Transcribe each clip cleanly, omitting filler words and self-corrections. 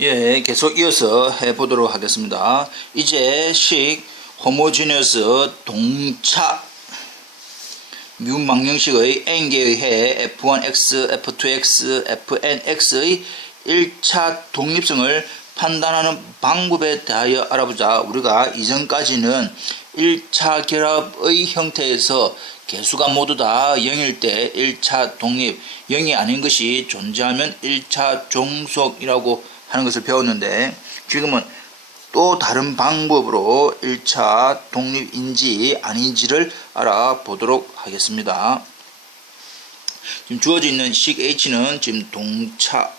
예, 계속 이어서 해보도록 하겠습니다. 이제 식 호모지니어스 동차 미분방정식의 n개에 의해 f1x, f2x, fnx의 1차 독립성을 판단하는 방법에 대하여 알아보자. 우리가 이전까지는 1차 결합의 형태에서 개수가 모두 다 0일 때 1차 독립, 0이 아닌 것이 존재하면 1차 종속이라고 하는 것을 배웠는데, 지금은 또 다른 방법으로 1차 독립인지 아닌지를 알아보도록 하겠습니다. 지금 주어져 있는 식 H는 지금 동차.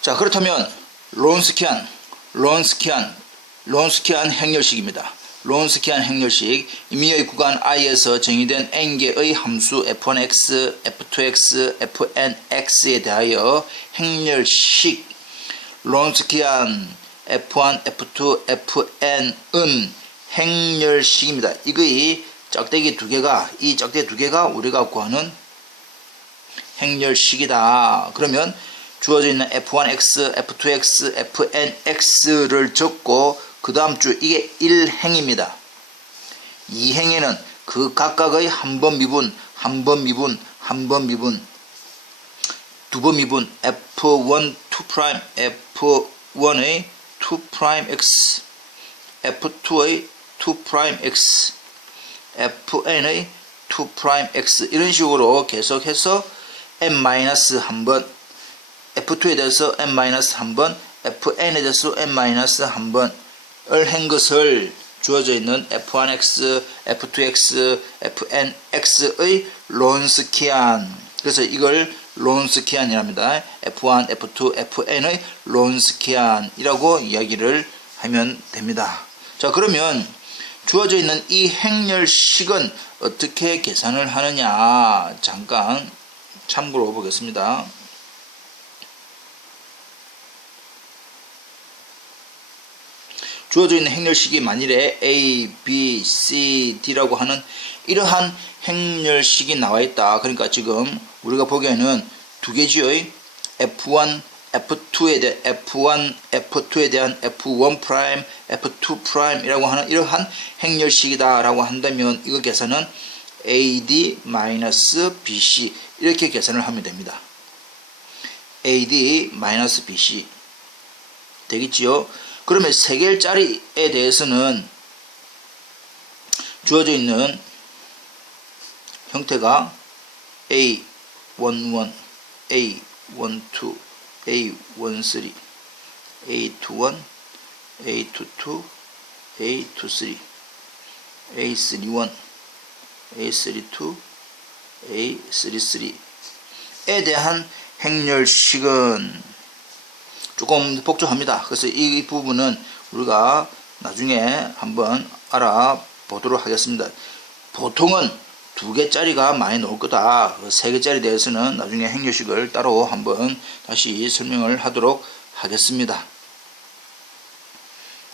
자, 그렇다면 론스키안 행렬식입니다. 론스키안 행렬식, 임의의 구간 i에서 정의된 n개의 함수 f1x, f2x, fnx에 대하여 행렬식 론스키안 f1, f2, fn은 행렬식입니다. 이거의 짝대기 두 개가, 이 짝대기 두 개가 우리가 구하는 행렬식이다. 그러면 주어져 있는 f1x, f2x, fnx를 적고 그 다음 줄 이게 1행입니다. 2행에는 그 각각의 한 번 미분, 두 번 미분 f1, 2', f1의 2'x, f2의 2'x, fn의 2'x 이런 식으로 계속해서 n-1번, f2에 대해서 n-1번, fn에 대해서 n-1번을 한 것을 주어져 있는 f1x, f2x, fnx의 론스키안, 그래서 이걸 론스키안이랍니다. f1, f2, fn의 론스키안이라고 이야기를 하면 됩니다. 자, 그러면 주어져 있는 이 행렬식은 어떻게 계산을 하느냐 잠깐 참고로 보겠습니다. 주어져 있는 행렬식이 만일에 A, B, C, D라고 하는 이러한 행렬식이 나와 있다. 그러니까 지금 우리가 보기에는 두 개지요. F1, F2에 대한 F1', F2'이라고 하는 이러한 행렬식이다 라고 한다면 이거 계산은 AD-BC 이렇게 계산을 하면 됩니다. AD-BC 되겠지요? 그러면 세 개짜리에 대해서는 주어져 있는 형태가 A11, A12, A13, A21, A22, A23, A31, A32, A33에 대한 행렬식은 조금 복잡합니다. 그래서 이 부분은 우리가 나중에 한번 알아보도록 하겠습니다. 보통은 두 개짜리가 많이 나올 거다. 세 개짜리 대해서는 나중에 행렬식을 따로 한번 다시 설명을 하도록 하겠습니다.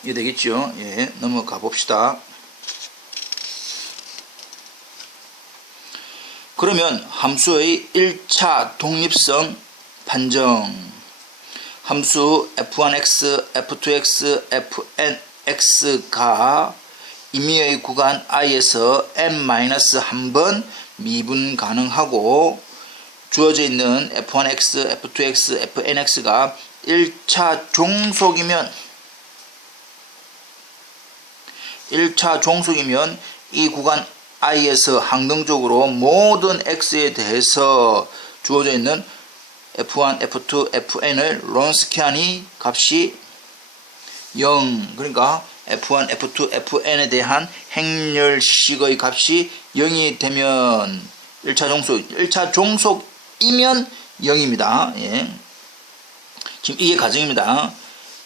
이해되겠죠? 예, 넘어가 봅시다. 그러면 함수의 1차 독립성 판정. 함수 f1x, f2x, fnx가 임의의 구간 i에서 n-1번 미분 가능하고 주어져 있는 f1x, f2x, fnx가 1차 종속이면 이 구간 i에서 항등적으로 모든 x에 대해서 주어져 있는 f1, f2, fn을 론스키안이 값이 0, 그러니까 f1, f2, fn에 대한 행렬식의 값이 0이 되면 1차 종속이면 0입니다. 예. 지금 이게 가정입니다.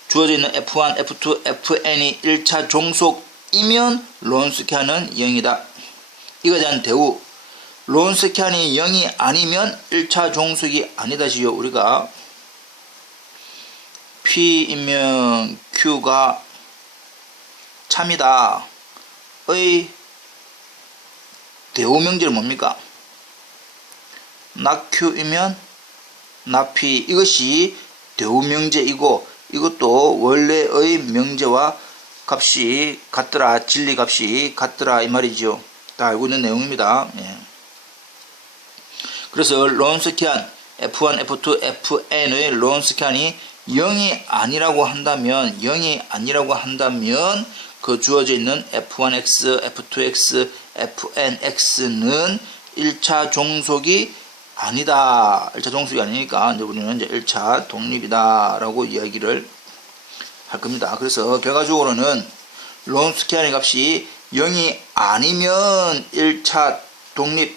주어져 있는 f1, f2, fn이 1차 종속이면 론스키안은 0이다. 이거에 대한 대우. 론스키안이 0이 아니면 1차 종속이 아니다지요. 우리가 P이면 Q가 참이다 의 대우 명제는 뭡니까? not Q이면 나피 이것이 대우명제이고 이것도 원래의 명제와 값이 같더라. 진리값이 같더라 이 말이죠. 다 알고 있는 내용입니다. 예. 그래서 론스키안 F1, F2, Fn의 론스키안이 0이 아니라고 한다면 그 주어져 있는 F1x, F2x, Fnx는 1차 종속이 아니다. 1차 종속이 아니니까 이제 우리는 이제 1차 독립이다 라고 이야기를 할 겁니다. 그래서 결과적으로는 론스키안의 값이 0이 아니면 1차 독립인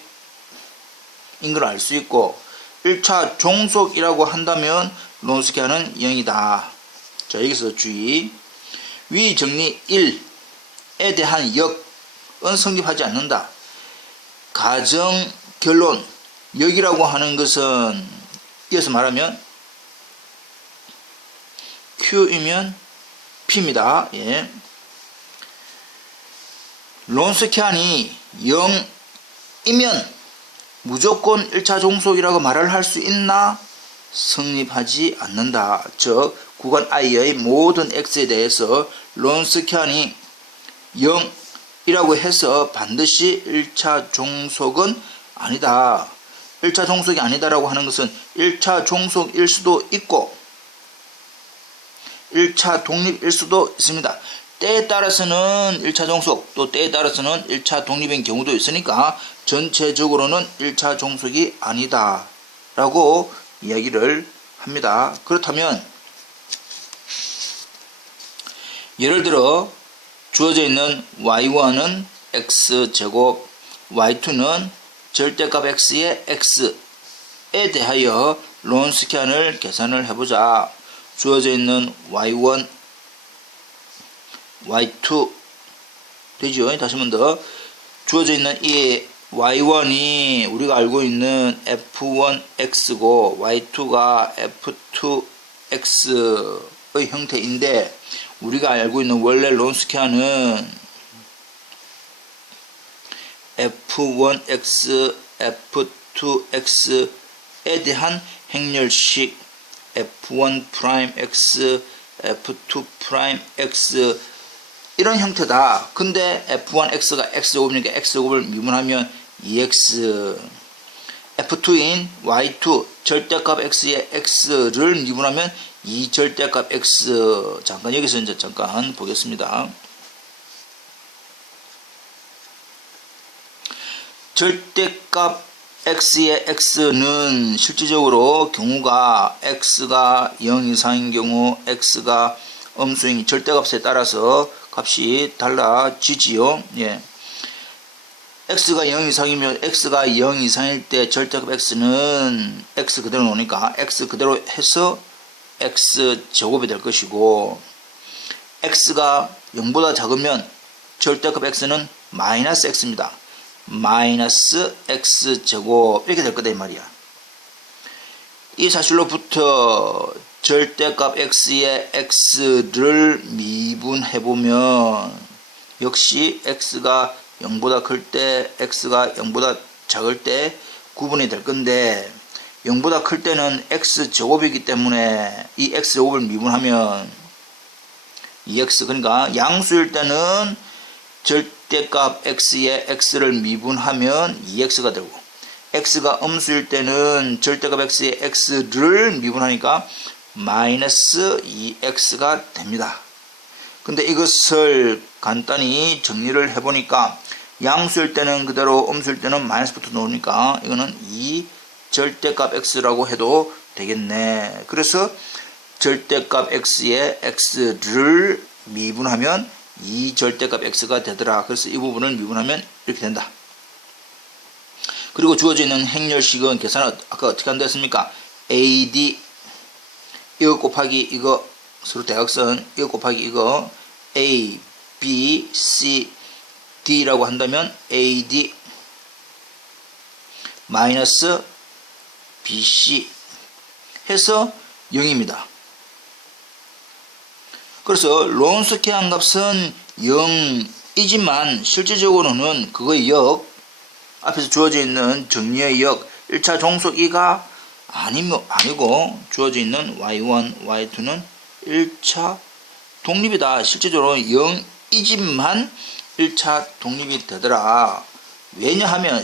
걸 알 수 있고 1차 종속이라고 한다면 론스키안은 0이다. 자, 여기서 주의. 위 정리 1에 대한 역은 성립하지 않는다. 가정 결론 역이라고 하는 것은 이어서 말하면 Q이면 P입니다. 예. 론스키안이 0이면 무조건 1차 종속이라고 말을 할 수 있나? 성립하지 않는다. 즉 구간 i의 모든 x에 대해서 론스키안이 0이라고 해서 반드시 1차 종속은 아니다. 1차 종속이 아니다라고 하는 것은 1차 종속일 수도 있고 1차 독립일 수도 있습니다. 때에 따라서는 1차 종속 또 때에 따라서는 1차 독립인 경우도 있으니까 전체적으로는 1차 종속이 아니다 라고 이야기를 합니다. 그렇다면 예를 들어 주어져 있는 y1은 x제곱 y2는 절대값 x의 x에 대하여 론스키안을 계산을 해보자. 주어져 있는 y1 y2 되죠? 다시 한 번 더 주어져 있는 이 y1이 우리가 알고 있는 f1x고 y2가 f2x의 형태인데 우리가 알고 있는 원래 론스키안은 f1x, f2x에 대한 행렬식 f1'x, f2'x 이런 형태다. 근데 f1x가 x제곱이니까 x제곱을 미분하면 2x f2인 y2 절대값 x의 x를 미분하면 2절대값 x. 잠깐 여기서 이제 잠깐 보겠습니다. 절대값 x의 x는 실질적으로 경우가 x가 0 이상인 경우 x가 음수인 절대값에 따라서 값이 달라지지요. 예. x가 0 이상이면 x가 0 이상일 때 절대값 x는 x 그대로 놓으니까 x 그대로 해서 x 제곱이 될 것이고 x가 0보다 작으면 절대값 x는 마이너스 x입니다. 마이너스 x 제곱 이렇게 될 거다 이 말이야. 이 사실로부터 절대값 x의 x를 미분해보면 역시 x가 0보다 클 때 x가 0보다 작을 때 구분이 될 건데 0보다 클 때는 x제곱이기 때문에 이 x제곱을 미분하면 2x 그러니까 양수일 때는 절대값 x의 x를 미분하면 2x가 되고 x가 음수일 때는 절대값 x의 x를 미분하니까 마이너스 2x가 됩니다. 근데 이것을 간단히 정리를 해보니까 양수일 때는 그대로 음수일 때는 마이너스부터 놓으니까 이거는 2 절대값 x라고 해도 되겠네. 그래서 절대값 x의 x를 미분하면 2 절대값 x가 되더라. 그래서 이 부분을 미분하면 이렇게 된다. 그리고 주어져 있는 행렬식은 계산을 아까 어떻게 한다 했습니까? AD 이거 곱하기 이거 서로 대각선 이거 곱하기 이거 A, B, C, D라고 한다면 AD 마이너스 BC 해서 0입니다. 그래서 론스키안 값은 0이지만 실질적으로는 그거의 역 앞에서 주어져 있는 정리의 역 1차 종속 2가 아니고 주어져 있는 y1, y2는 1차 독립이다. 실제적으로 0이지만 1차 독립이 되더라. 왜냐하면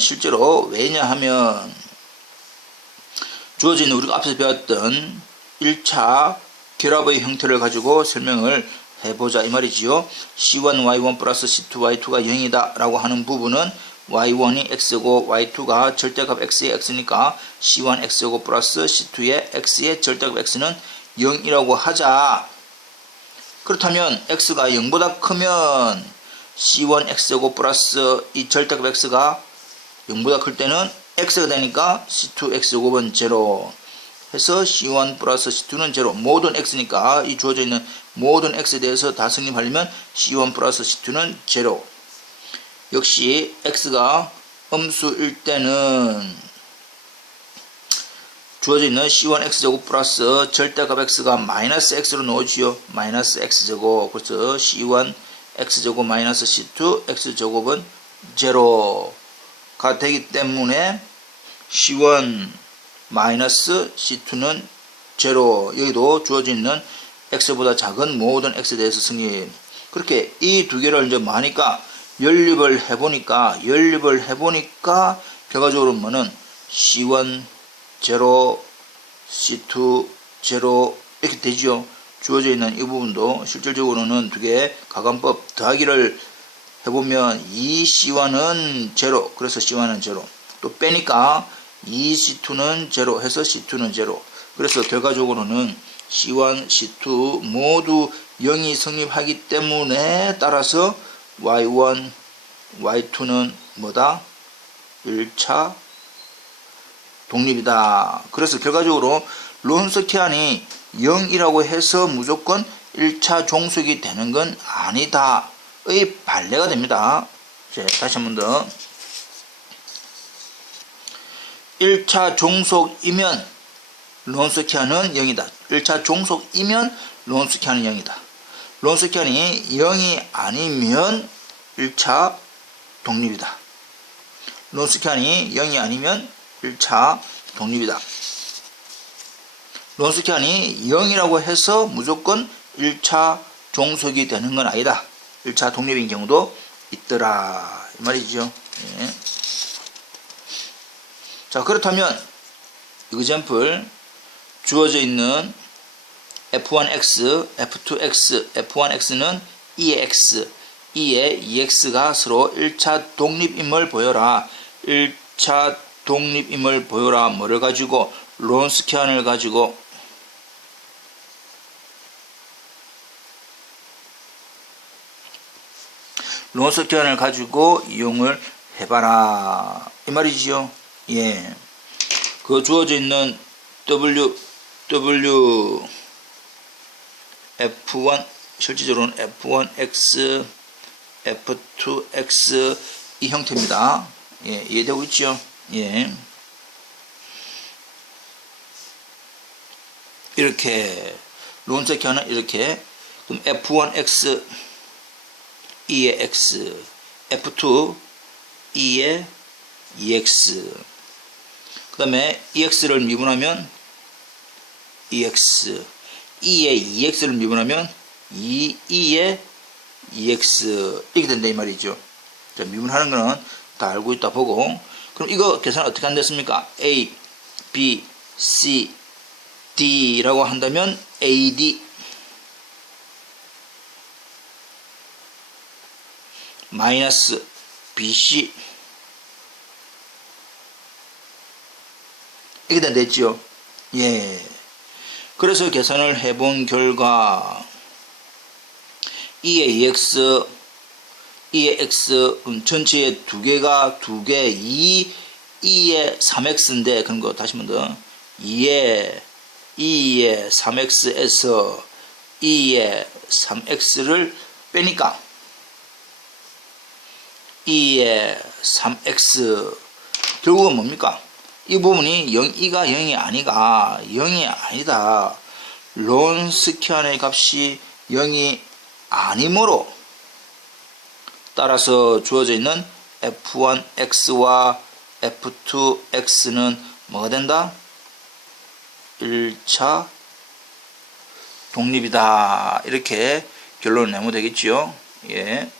주어져 있는 우리가 앞에서 배웠던 1차 결합의 형태를 가지고 설명을 해보자 이 말이지요. C1 Y1 플러스 C2 Y2가 0이다 라고 하는 부분은 Y1이 X고 Y2가 절대값 X의 X니까 C1 X고 플러스 C2의 X의 절대값 X는 0이라고 하자. 그렇다면 X가 0보다 크면 C1 X고 플러스 이 절대값 X가 0보다 클 때는 X가 되니까 C2 X고는 0 해서 C1 플러스 C2는 0. 모든 X니까 이 주어져 있는 모든 X에 대해서 다 성립하려면 C1 플러스 C2는 0. 역시 X가 음수일 때는 주어져 있는 C1 X제곱 플러스 절대값 X가 마이너스 X로 넣어주요. 마이너스 X제곱. 그래서 C1 X제곱 마이너스 C2 X제곱은 0가 되기 때문에 C1 마이너스 C2는 0. 여기도 주어져 있는 X보다 작은 모든 X에 대해서 성립. 그렇게 이 두 개를 이제 뭐하니까 연립을 해보니까 결과적으로 뭐는 C1 0, C2 0 이렇게 되죠. 주어져 있는 이 부분도 실질적으로는 두 개의 가관법 더하기를 해보면 2C1은 0. 그래서 C1은 0. 또 빼니까 2C2는 0 해서 C2는 0. 그래서 결과적으로는 C1, C2 모두 0이 성립하기 때문에 따라서 Y1, Y2는 뭐다? 1차 독립이다. 그래서 결과적으로 론스키안이 0이라고 해서 무조건 1차 종속이 되는 건 아니다. 의 발레가 됩니다. 자, 다시 한 번 더. 1차 종속이면 론스키안은 0이다. 1차 종속이면 론스키안은 0이다. 론스키안이 0이 아니면 1차 독립이다. 론스키안이 0이 아니면 1차 독립이다. 론스키안이 0이라고 해서 무조건 1차 종속이 되는 건 아니다. 1차 독립인 경우도 있더라. 이 말이죠. 예. 자, 그렇다면 example 주어져 있는 F1X, F2X, F1X는 2X, 2의 2X가 서로 1차 독립임을 보여라. 1차 독립임을 보여라. 뭐를 가지고? 론스키안을 가지고. 론스키안을 가지고 이용을 해봐라. 이 말이지요. 예. 그 주어져 있는 F1, 실질적으로는 F1X, F2X 이 형태입니다. 예, 이해되고 있죠? 예. 이렇게, 론스키안은 이렇게, 그럼 F1X, 2의 X, F2, 2의 2X. 그 다음에 EX를 미분하면 EX, 2의 2X를 미분하면 2의 2X. 이렇게 된다 이 말이죠. 자, 미분하는 거는 다 알고 있다 보고. 그럼 이거 계산 어떻게 한댔습니까? A, B, C, D라고 한다면 AD 마이너스 BC 이렇게 됐죠. 예. 그래서 계산을 해본 결과 2의 2x, 2의 x 전체의 두 개가 2개 2의 3x인데 그런 거 다시 한번 더 2의 3x에서 2의 3x를 빼니까 2의 3x 결국은 뭡니까? 이 부분이 2가 0이 아니가 0이 아니다. 론스키안의 값이 0이 아니므로 따라서 주어져 있는 F1X와 F2X는 뭐가 된다? 1차 독립이다. 이렇게 결론을 내면 되겠죠. 예.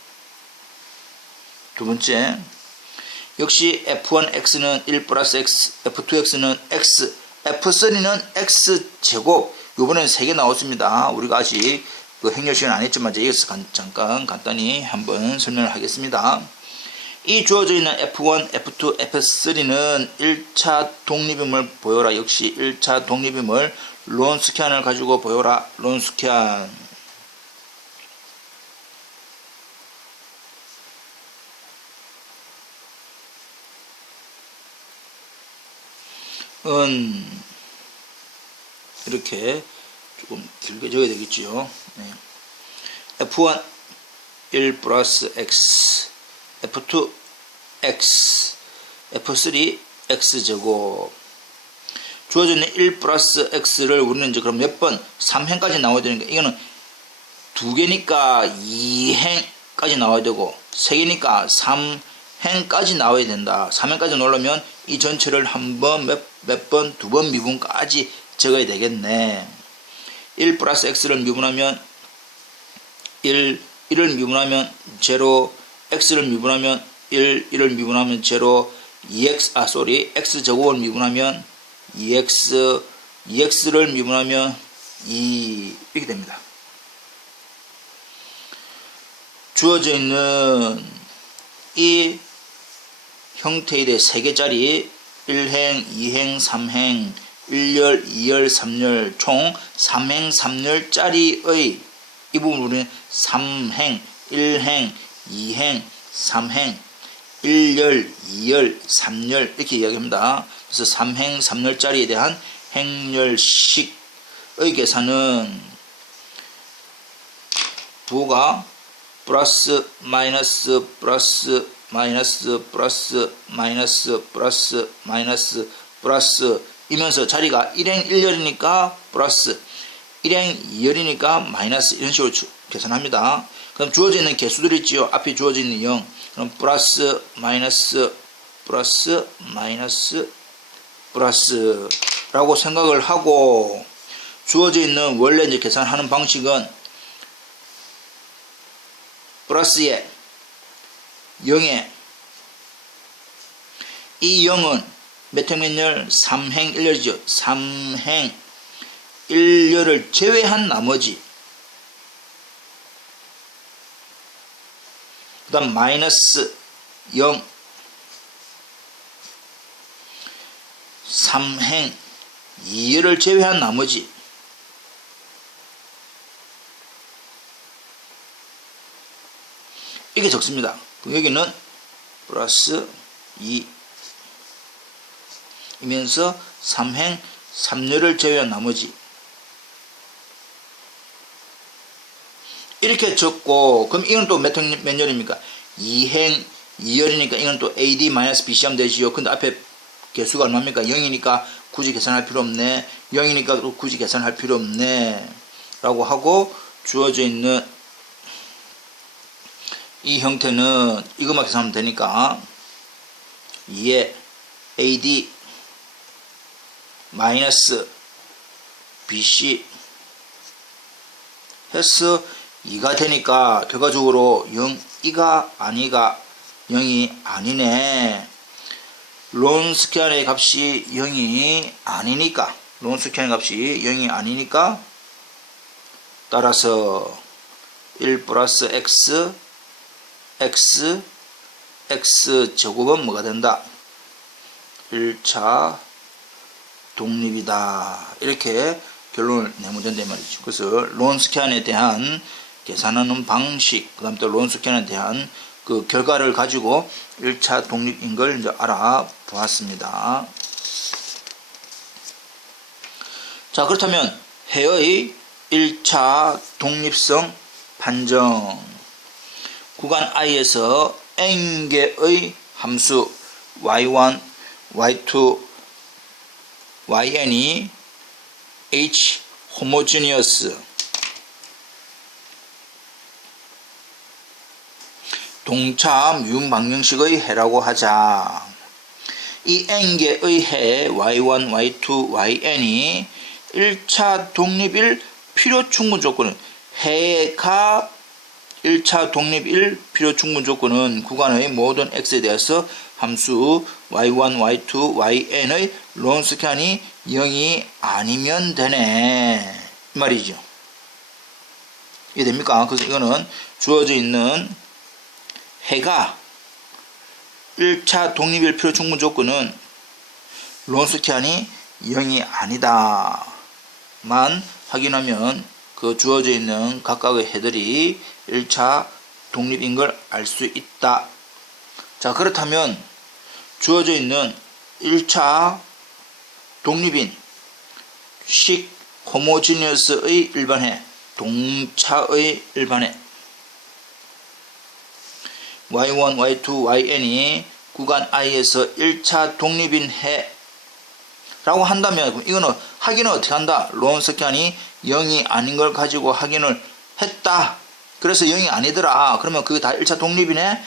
두 번째, 역시 f1x는 1 플러스 x, f2x는 x, f3는 x제곱. 요번엔 3개 나왔습니다. 우리가 아직 그 행렬식은 안 했지만 여기서 잠깐 간단히 한번 설명을 하겠습니다. 이 주어져 있는 f1, f2, f3는 1차 독립임을 보여라. 역시 1차 독립임을 론스케안을 가지고 보여라. 론스케안. 이렇게 조금 길게 적어야 되겠죠. 네. f1 1 플러스 x, f2 x, f3 x제곱. 주어지는 1 플러스 x를 우리는 이제 그럼 몇 번? 3행까지 나와야 되니까 이거는 2개니까 2행까지 나와야 되고 3개니까 3행까지 나와야 된다. 3행까지 넣으려면 이 전체를 한 번, 몇 번, 2번 미분까지 적어야 되겠네. 1 플러스 x를 미분하면 1, 1을 미분하면 0, x를 미분하면 1, 1을 미분하면 0, x제곱을 미분하면 2x, 2x를 미분하면 2, 이렇게 됩니다. 주어져 있는 이 형태에 대해 3개짜리 1행, 2행, 3행, 1열, 2열, 3열, 총 3행, 3열짜리의 이 부분 우리는 3행, 1행, 2행, 3행, 1열, 2열, 3열 이렇게 이야기합니다. 그래서 3행, 3열짜리에 대한 행렬식의 계산은 부호가 플러스, 마이너스, 플러스, 마이너스, 플러스, 마이너스, 플러스, 마이너스, 플러스 이면서 자리가 1행 1열이니까 플러스, 1행 2열이니까 마이너스 이런 식으로 계산합니다. 그럼 주어져 있는 개수들 있지요. 앞에 주어져 있는 0. 그럼 플러스, 마이너스, 플러스, 마이너스, 플러스 라고 생각을 하고 주어져 있는 원래 이제 계산하는 방식은 플러스에 0에 이 0은 몇 행 몇 열? 3행 1열이죠. 3행 1열을 제외한 나머지 그 다음 마이너스 0 3행 2열을 제외한 나머지 이렇게 적습니다. 여기는 플러스 2 이면서 3행 3열을 제외한 나머지 이렇게 적고 그럼 이건 또 몇 열입니까? 2행 2열이니까 이건 또 AD-BC 하면 되지요. 근데 앞에 개수가 얼마입니까? 0이니까 굳이 계산할 필요 없네. 0이니까 또 굳이 계산할 필요 없네. 라고 하고 주어져 있는 이 형태는 이것만 계산하면 되니까 2에 AD 마이너스 BC 해서 2가 되니까 결과적으로 0, 2가 아니가 0이 아니네. 론스케안의 값이 0이 아니니까 론스케안의 값이 0이 아니니까 따라서 1 플러스 x x x제곱은 뭐가 된다? 1차 독립이다. 이렇게 결론을 내면 된단 말이죠. 그래서 론스케안에 대한 계산하는 방식, 그 다음에 또 론스케안에 대한 그 결과를 가지고 1차 독립인 걸 이제 알아보았습니다. 자, 그렇다면 해의 1차 독립성 판정. 구간 i에서 n개의 함수 y1, y2, yn이 h 호모지니어스 동차 미분 방정식의 해라고 하자. 이 n개의 해 y1, y2, yn이 1차 독립일 필요 충분 조건은 해가 1차 독립일 필요 충분 조건은 구간의 모든 x에 대해서 함수 y1, y2, yn의 론스칸이 0이 아니면 되네 이 말이죠. 이해됩니까? 그래서 이거는 주어져 있는 해가 1차 독립일 필요 충분 조건은 론스칸이 0이 아니다 만 확인하면 그 주어져 있는 각각의 해들이 1차 독립인 걸 알 수 있다. 자, 그렇다면 주어져 있는 1차 독립인 식 호모지니어스의 일반해 동차의 일반해 y1, y2, yn이 구간 i에서 1차 독립인 해 라고 한다면 그럼 이거는 확인을 어떻게 한다? 론스칸이 0이 아닌 걸 가지고 확인을 했다. 그래서 0이 아니더라. 그러면 그게 다 1차 독립이네.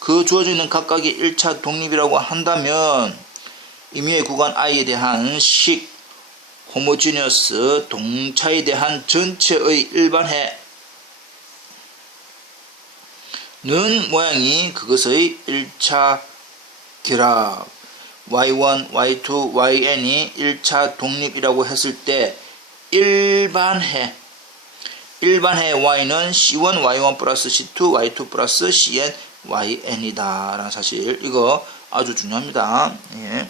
그 주어져 있는 각각이 1차 독립이라고 한다면 임의의 구간 i에 대한 식 호모지니어스 동차에 대한 전체의 일반해는 모양이 그것의 1차 결합 y1, y2, yn이 1차 독립이라고 했을 때 일반해 y는 c1, y1 플러스 c2, y2 플러스 cn, yn이다 라는 사실 이거 아주 중요합니다. 예.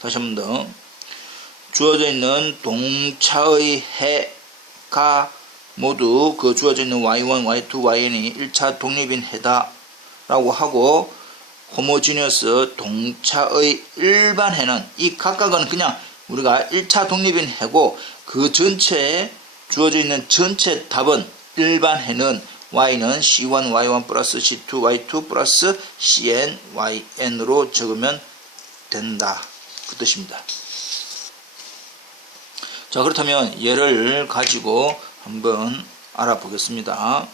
다시 한 번 더 주어져 있는 동차의 해가 모두 그 주어져 있는 y1, y2, yn이 1차 독립인 해다 라고 하고 호모지니어스 동차의 일반 해는 이 각각은 그냥 우리가 1차 독립인 해고 그 전체에 주어져 있는 전체 답은 일반 해는 y는 c1, y1 플러스 c2, y2 플러스 cn, yn으로 적으면 된다. 그 뜻입니다. 자, 그렇다면 얘를 가지고 한번 알아보겠습니다.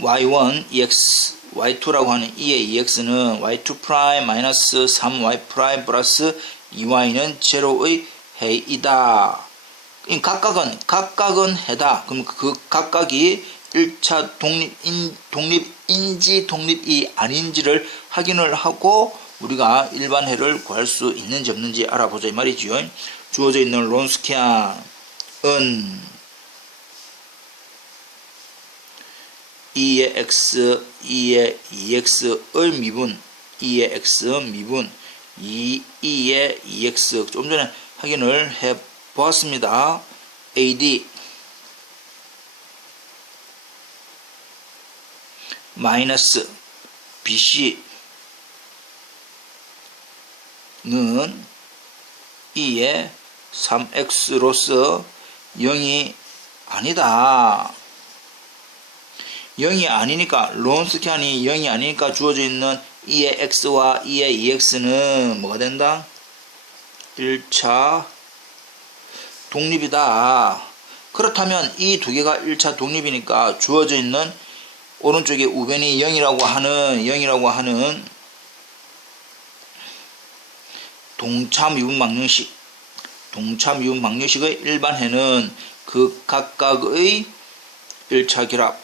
y1 ex y2라고 하는 2의 ex는 y2 프라임 마이너스 3y 프라임 플러스 2y는 제로의 해이다. 각각은 해다. 그럼 그 각각이 1차 독립인지 독립이 아닌지를 확인을 하고 우리가 일반 해를 구할 수 있는지 없는지 알아보자 이 말이죠. 주어져 있는 론스칸은 2의 x, 2의 2x의 미분, 2의 x 미분, 2의 2x 좀 전에 확인을 해 보았습니다. AD 마이너스 BC는 2의 3x로서 0이 아니다. 0이 아니니까 론스칸이 0이 아니니까 주어져 있는 2의 x와 2의 2x는 뭐가 된다? 1차 독립이다. 그렇다면 이 두 개가 1차 독립이니까 주어져 있는 오른쪽에 우변이 0이라고 하는 동차 미분 방정식의 일반해는 그 각각의 1차 결합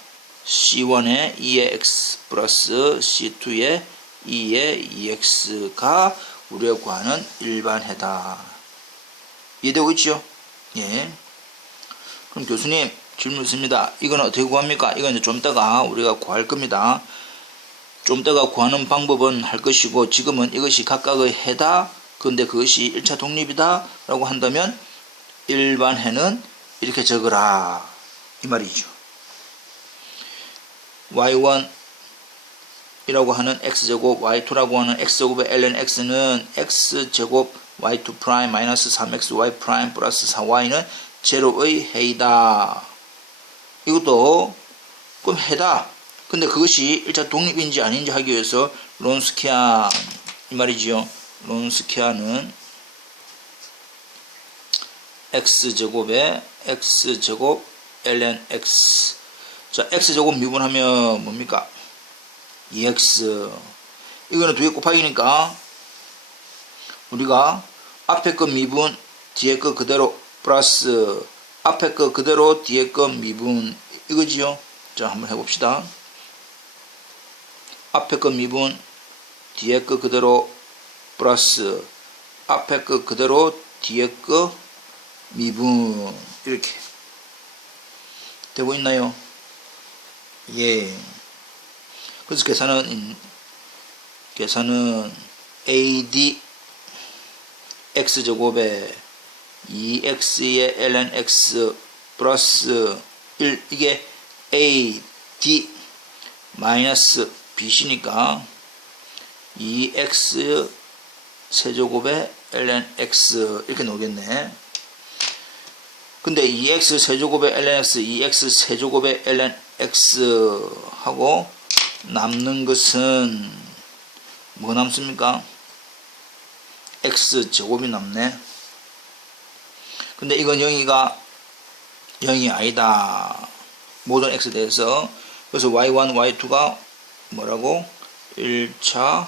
C1의 2의 x 플러스 C2의 2의 2x가 우리가 구하는 일반해다. 이해되고 있죠? 예. 그럼 교수님 질문 있습니다. 이건 어떻게 구합니까? 이건 이제 좀 이따가 우리가 구할 겁니다. 좀 이따가 구하는 방법은 할 것이고 지금은 이것이 각각의 해다. 그런데 그것이 1차 독립이다 라고 한다면 일반해는 이렇게 적으라 이 말이죠. y1 이라고 하는 x제곱 y2라고 하는 x제곱의 ln x는 x제곱 y2 프라임 마이너스 3x y 프라임 플러스 4y는 제로의 해이다. 이것도 그럼 해다. 근데 그것이 1차 독립인지 아닌지 하기 위해서 론스칸 이 말이지요. 론스칸은 x제곱에 x제곱 ln x 자 x제곱 미분하면 뭡니까? 2x 이거는 두 개 곱하기니까 우리가 앞에 거 미분 뒤에 거 그대로 플러스 앞에 거 그대로 뒤에 거 미분 이거지요. 자, 한번 해봅시다. 앞에 거 미분 뒤에 거 그대로 플러스 앞에 거 그대로 뒤에 거 미분 이렇게 되고 있나요? 예. 그래서 계산은 AD x제곱에 2x의 ln x 플러스 1 이게 AD 마이너스 bc니까 2x 세제곱에 ln x 이렇게 나오겠네. 근데 2x 세제곱에 ln x, 2x 세제곱에 ln x 하고 남는 것은 뭐 남습니까? x 제곱이 남네. 근데 이건 0이 아니다. 모든 x에 대해서. 그래서 y1, y2가 뭐라고? 1차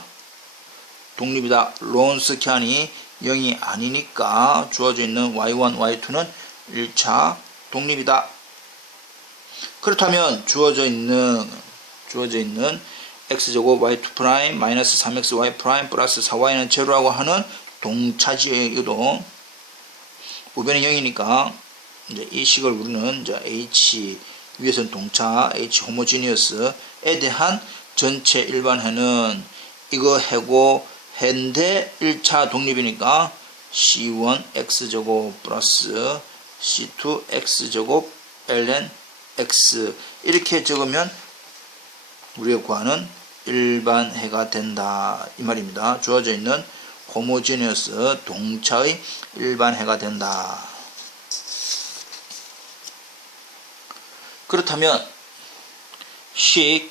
독립이다. 론스칸이 0이 아니니까 주어져 있는 y1, y2는 1차 독립이다. 그렇다면 주어져 있는 x제곱 y2' 마이너스 3xy' 플러스 4y는 제로라고 하는 동차지예요. 이것도 우변이 0이니까 이제 이 식을 우리는 이제 h 위에서는 동차 h 호모지니어스에 대한 전체 일반해는 이거 해고 해인데 1차 독립이니까 c1 x제곱 플러스 c2 x제곱 ln x 이렇게 적으면 우리가 구하는 일반해가 된다 이 말입니다. 주어져 있는 호모지니어스 동차의 일반해가 된다. 그렇다면 식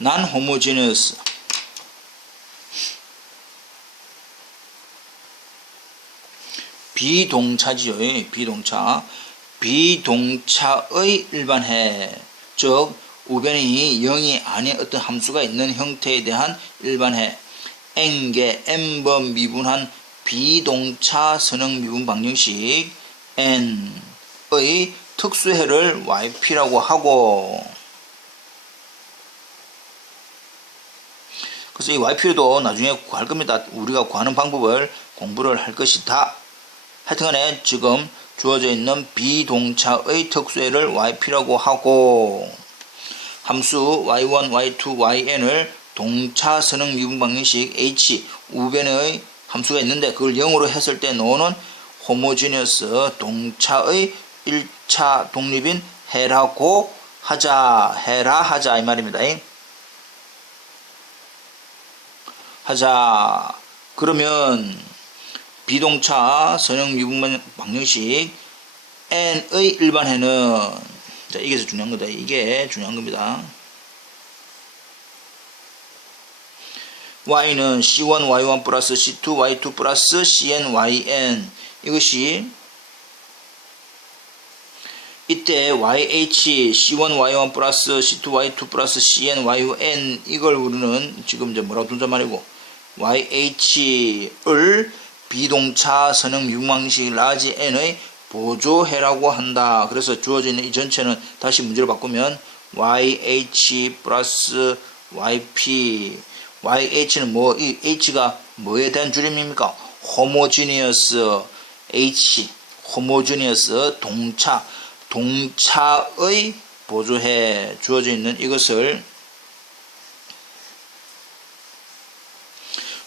non homogeneous 비동차지요. 비동차의 일반해, 즉 우변이 0이 아닌 어떤 함수가 있는 형태에 대한 일반해, n개 n번 미분한 비동차 선형 미분 방정식 n의 특수해를 yp라고 하고, 그래서 이 yp도 나중에 구할 겁니다. 우리가 구하는 방법을 공부를 할 것이다. 하여튼간에 지금 주어져 있는 비동차의 특수해를 yp라고 하고, 함수 y1, y2,yn을 동차 선형 미분 방정식 h 우변의 함수가 있는데 그걸 0으로 했을 때 나오는 호모지니어스 동차의 1차 독립인 해라고 하자 이 말입니다. 하자. 그러면 비동차 선형 미분 방정식 n의 일반해는, 자, 이게 중요한 거다. 이게 중요한 겁니다. y는 c1 y1 플러스 c2 y2 플러스 cn yn, 이것이 이때 yh c1 y1 플러스 c2 y2 플러스 cn yn 이걸 우리는 지금 이제 뭐라고 둔자 말이고 yh를 비동차 선형 미분 방정식 라지 n의 보조해라고 한다. 그래서 주어져 있는 이 전체는 다시 문제를 바꾸면 yh 플러스 yp, yh는 뭐, 이 h가 뭐에 대한 줄임입니까? 호모지니어스 h, 호모지니어스 동차의 보조해 주어져 있는 이것을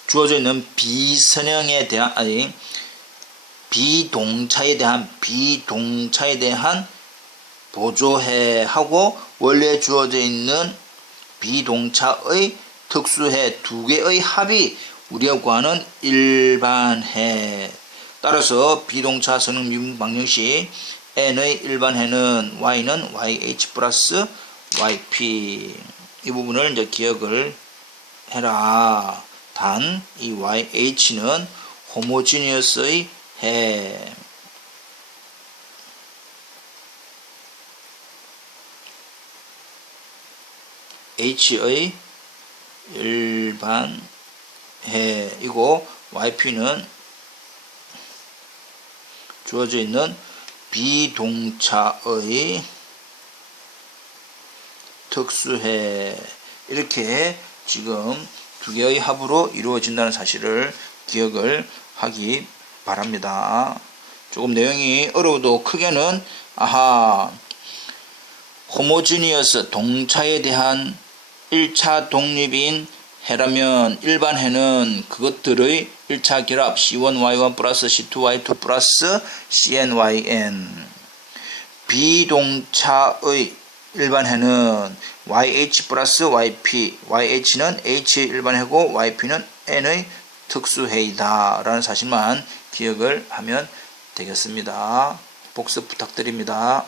주어져 있는 비선형에 대한, 아니 비동차에 대한 보조해 하고, 원래 주어져 있는 비동차의 특수해 두 개의 합이 우리가 구하는 일반해. 따라서 비동차 선형 미분 방정식 n의 일반해는 y는 yh 플러스 yp, 이 부분을 이제 기억을 해라. 단 이 yh는 호모지니어스의 해, h의 일반 해이고 yp는 주어져 있는 비동차의 특수해. 이렇게 지금 두 개의 합으로 이루어진다는 사실을 기억을 하기 바랍니다. 조금 내용이 어려워도 크게는 호모지니어스 동차에 대한 1차 독립인 해라면 일반 해는 그것들의 1차 결합 C1Y1 플러스 C2Y2 플러스 CNYN. 비동차의 일반 해는 YH 플러스 YP, YH는 H의 일반 해고 YP는 N의 특수해이다 라는 사실만 기억을 하면 되겠습니다. 복습 부탁드립니다.